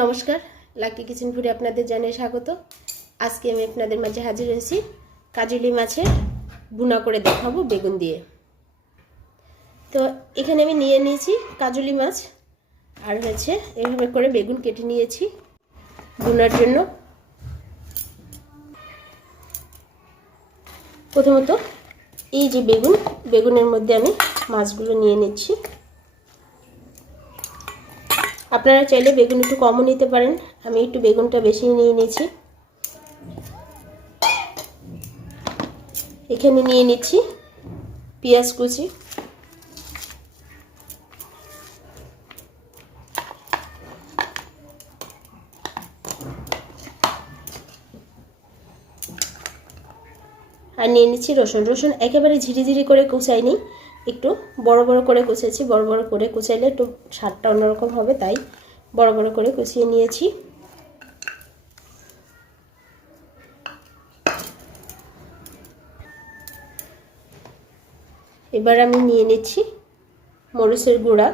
নমস্কার, lucky kitchen ফুডে আপনাদের জানিয়ে স্বাগত। আজকে আমি আপনাদের মাঝে হাজির হয়েছি কাজলি মাছের ভুনা করে দেখাবো বেগুন দিয়ে। তো এখানে আমি নিয়ে নিয়েছি কাজলি মাছ আর হচ্ছে এইভাবে করে বেগুন কেটে নিয়েছি ভুনার জন্য। প্রথমত এই যে বেগুনের মধ্যে আমি মাছগুলো নিয়ে নিচ্ছি। আপনারা চাইলে বেগুন একটু কমও নিতে পারেন, আমি একটু বেগুনটা বেশি নিয়ে নিয়েছি। এখানে নিয়ে নিচ্ছি পেঁয়াজ কুচি, আর নিয়ে নিচ্ছি রসুন একেবারে ঝিরিঝিরি করে কুচাইনি, একটু বড় বড় করে কুচেছি। বড় বড় করে কুচাইলে একটু স্বাদটা অন্যরকম হবে, তাই বড় বড় করে কুচিয়ে নিয়েছি। এবার আমি নিয়ে নিচ্ছি মরিচের গুঁড়া,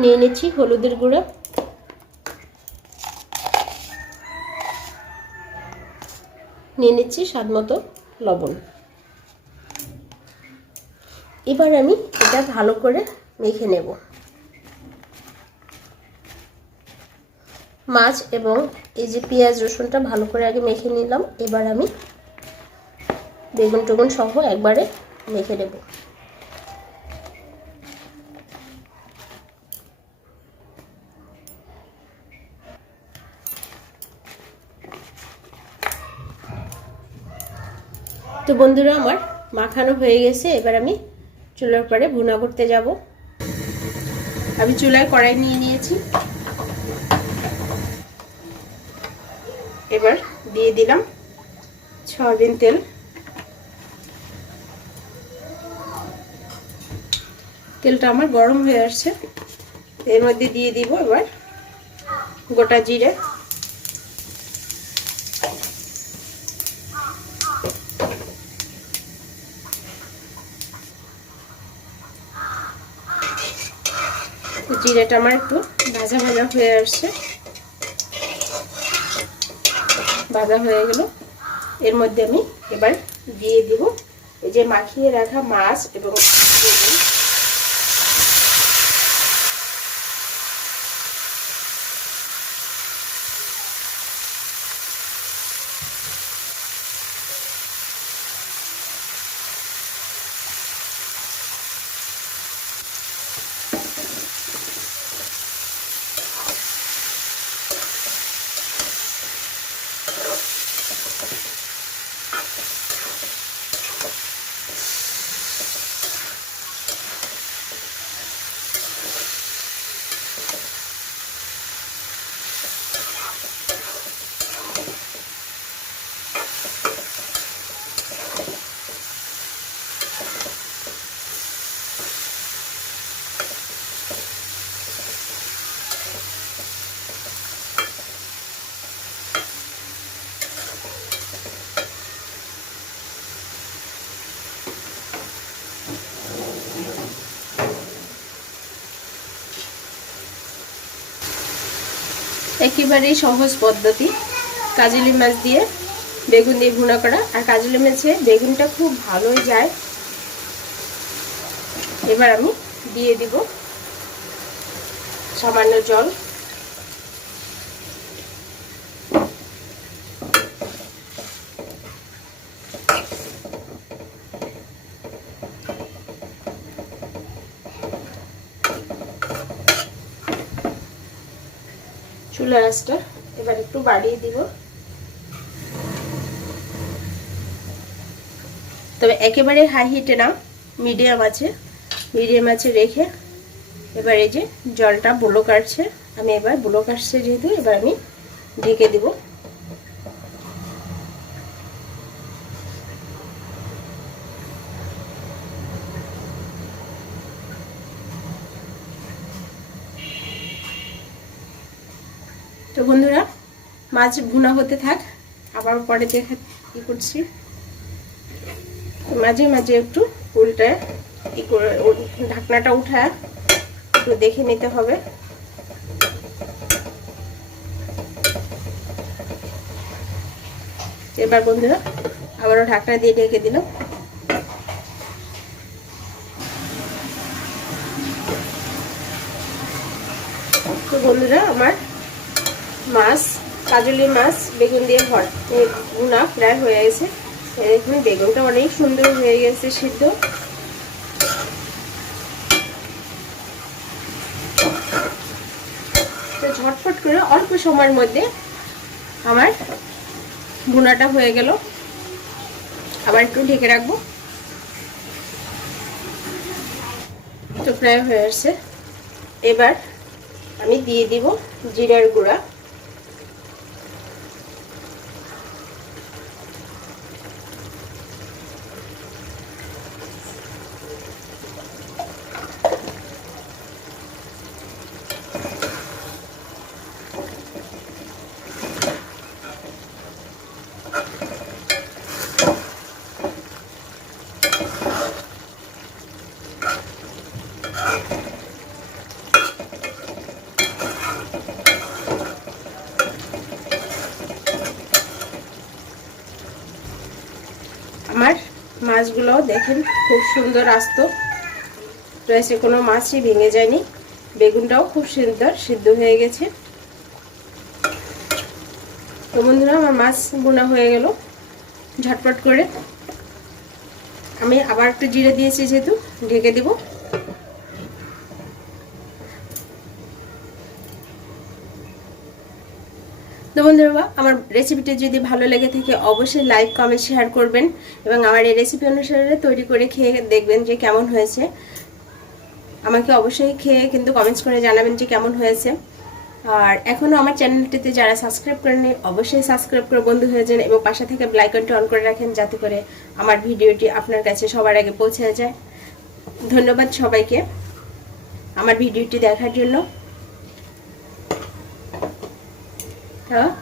নিয়ে নিচ্ছি হলুদের গুঁড়া, নিয়ে নিচ্ছি স্বাদ মতো লবণ। এবার আমি এটা ভালো করে মেখে নেব। মাছ এবং এই যে পেঁয়াজ রসুনটা ভালো করে আগে মেখে নিলাম। এবার আমি বেগুন টেগুন সহ একবারে মেখে নেব। তো বন্ধুরা, আমার মাখানো হয়ে গেছে। এবার আমি চুলার পরে ভুনা করতে যাব। আমি চুলায় কড়াই নিয়ে নিয়েছি, এবার দিয়ে দিলাম সয়াবিন তেল। তেলটা আমার গরম হয়ে আসছে, এর মধ্যে দিয়ে দিব এবার গোটা জিরে, জিরেটা আমার একটু ভাজা ভাজা হয়ে আসছে, ভাজা হয়ে গেল। এর মধ্যে আমি এবার দিয়ে দিব এই যে মাখিয়ে রাখা মাছ এবং বেগুন। একেবারেই সহজ পদ্ধতি কাজলি মাছ দিয়ে বেগুন দিয়ে ভুনা করা। আর কাজলি মাছে বেগুনটা খুব ভালোই যায়। এবার আমি দিয়ে দিব সামান্য জল, চুলার আঁচটা এবার একটু বাড়িয়ে দিব। তবে একেবারে হাই হিটে না, মিডিয়াম আছে রেখে এবার এই যে জলটা বুলো কাটছে, আমি এবার বুলো কাটছে যেহেতু এবার আমি ঢেকে দিব। তো বন্ধুরা, মাছ ভুনা হতে থাক, আবার পরে দেখা কি করছি। মাঝে মাঝে একটু উল্টায় ঢাকনাটা উঠায় একটু দেখে নিতে হবে। এবার বন্ধুরা আবারও ঢাকনা দিয়ে ঢেকে দিলাম। তো বন্ধুরা আমার মাছ, কাজলি মাছ বেগুন দিয়ে ভুনা প্রায় হয়ে গেছে। দেখুন বেগুনটা অনেক সুন্দর হয়ে গেছে সিদ্ধ। তো ঝটপট করে অল্প সময়ের মধ্যে আমার ভুনাটা হয়ে গেল। আবার একটু ঢেকে রাখবো। তো প্রায় হয়ে আসছে। এবার আমি দিয়ে দিব জিরার গুঁড়া, আমার মাছগুলো দেখেন খুব সুন্দর আস্ত রয়েছে, কোনো মাছই ভেঙে যায়নি। বেগুনটাও খুব সুন্দর সিদ্ধ হয়ে গেছে। তো বন্ধুরা আমার মাছ বোনা হয়ে গেল ঝটপট করে। আমি আবার একটু জিরে দিয়েছি যেহেতু ঢেকে দিব। তো বন্ধুরা আমার রেসিপিটা যদি ভালো লেগে থাকে অবশ্যই লাইক কমেন্ট শেয়ার করবেন এবং আমার এই রেসিপি অনুসারে তৈরি করে খেয়ে দেখবেন যে কেমন হয়েছে। আমাকে অবশ্যই খেয়ে কিন্তু কমেন্টস করে জানাবেন যে কেমন হয়েছে। আর এখনও আমার চ্যানেলটিতে যারা সাবস্ক্রাইব করেননি অবশ্যই সাবস্ক্রাইব করে বন্ধু হয়ে যান এবং পাশে থেকে বেল আইকনটি অন করে রাখেন যাতে করে আমার ভিডিওটি আপনার কাছে সবার আগে পৌঁছে যায়। ধন্যবাদ সবাইকে আমার ভিডিওটি দেখার জন্য।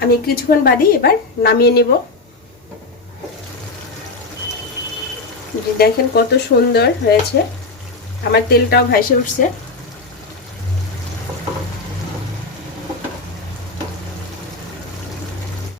আমি কিছুক্ষণ বাদে এবার নামিয়ে নিব। দেখেন কত সুন্দর হয়েছে, আমার তেলটাও ভাসে উঠছে।